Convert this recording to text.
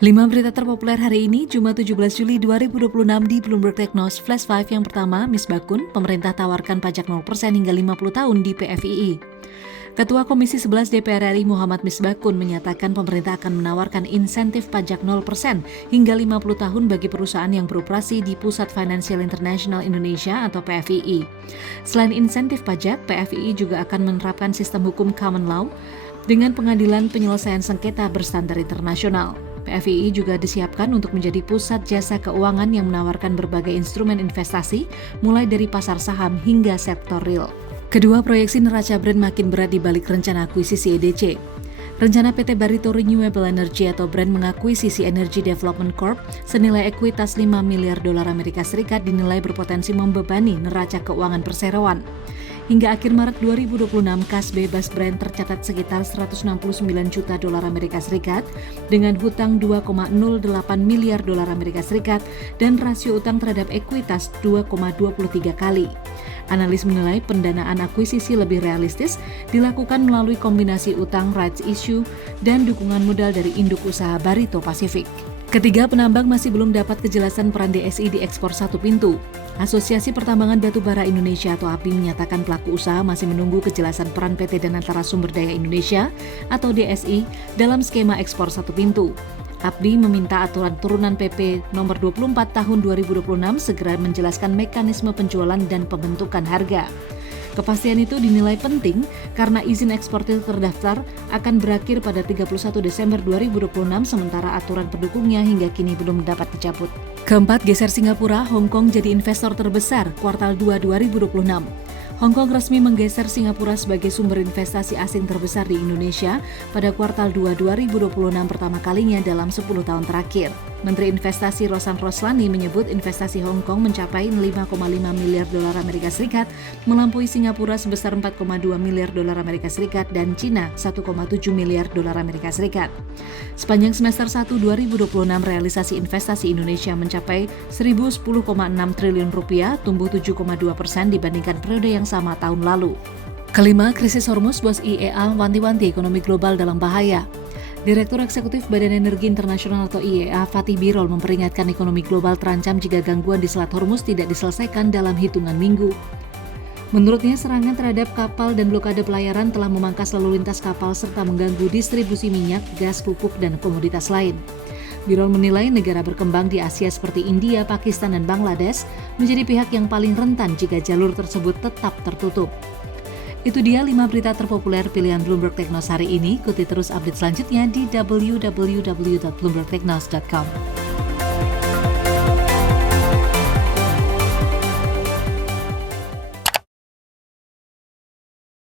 5 berita terpopuler hari ini, Jumat 17 Juli 2026 di Bloomberg Technos Flash 5 yang pertama, Misbakun, pemerintah tawarkan pajak 0% hingga 50 tahun di PFII. Ketua Komisi 11 DPR RI Muhammad Misbakun menyatakan pemerintah akan menawarkan insentif pajak 0% hingga 50 tahun bagi perusahaan yang beroperasi di Pusat Financial International Indonesia atau PFII. Selain insentif pajak, PFII juga akan menerapkan sistem hukum common law dengan pengadilan penyelesaian sengketa berstandar internasional. PFII juga disiapkan untuk menjadi pusat jasa keuangan yang menawarkan berbagai instrumen investasi, mulai dari pasar saham hingga sektor real. Kedua, proyeksi neraca Brent makin berat di balik rencana akuisisi EDC. Rencana PT Barito Renewable Energy atau Brent mengakuisisi Energy Development Corp senilai ekuitas 5 miliar dolar Amerika Serikat dinilai berpotensi membebani neraca keuangan perseroan. Hingga akhir Maret 2026, kas bebas Brent tercatat sekitar 169 juta dolar Amerika Serikat dengan hutang 2,08 miliar dolar Amerika Serikat dan rasio utang terhadap ekuitas 2,23 kali. Analis menilai pendanaan akuisisi lebih realistis dilakukan melalui kombinasi utang rights issue dan dukungan modal dari induk usaha Barito Pacific. Ketiga, penambang masih belum dapat kejelasan peran DSI di ekspor satu pintu. Asosiasi Pertambangan Batubara Indonesia atau API menyatakan pelaku usaha masih menunggu kejelasan peran PT Danantara Sumber Daya Indonesia atau DSI dalam skema ekspor satu pintu. APDI meminta aturan turunan PP nomor 24 tahun 2026 segera menjelaskan mekanisme penjualan dan pembentukan harga. Kepastian itu dinilai penting karena izin eksportir terdaftar akan berakhir pada 31 Desember 2026 sementara aturan pendukungnya hingga kini belum dapat dicabut. Keempat, geser Singapura, Hong Kong jadi investor terbesar kuartal 2 2026. Hong Kong resmi menggeser Singapura sebagai sumber investasi asing terbesar di Indonesia pada kuartal 2 2026 pertama kalinya dalam 10 tahun terakhir. Menteri Investasi Rosan Roslani menyebut investasi Hong Kong mencapai 5,5 miliar dolar Amerika Serikat, melampaui Singapura sebesar 4,2 miliar dolar Amerika Serikat dan Cina 1,7 miliar dolar Amerika Serikat. Sepanjang semester 1 2026, realisasi investasi Indonesia mencapai 1.010,6 triliun rupiah, tumbuh 7,2% dibandingkan periode yang sama tahun lalu. Kelima, krisis Hormuz, bos IEA wanti-wanti ekonomi global dalam bahaya. Direktur Eksekutif Badan Energi Internasional atau IEA, Fatih Birol, memperingatkan ekonomi global terancam jika gangguan di Selat Hormuz tidak diselesaikan dalam hitungan minggu. Menurutnya, serangan terhadap kapal dan blokade pelayaran telah memangkas lalu lintas kapal serta mengganggu distribusi minyak, gas, pupuk, dan komoditas lain. Birol menilai negara berkembang di Asia seperti India, Pakistan, dan Bangladesh menjadi pihak yang paling rentan jika jalur tersebut tetap tertutup. Itu dia 5 berita terpopuler pilihan Bloomberg Technos hari ini. Ikuti terus update selanjutnya di www.bloombergtechnos.com.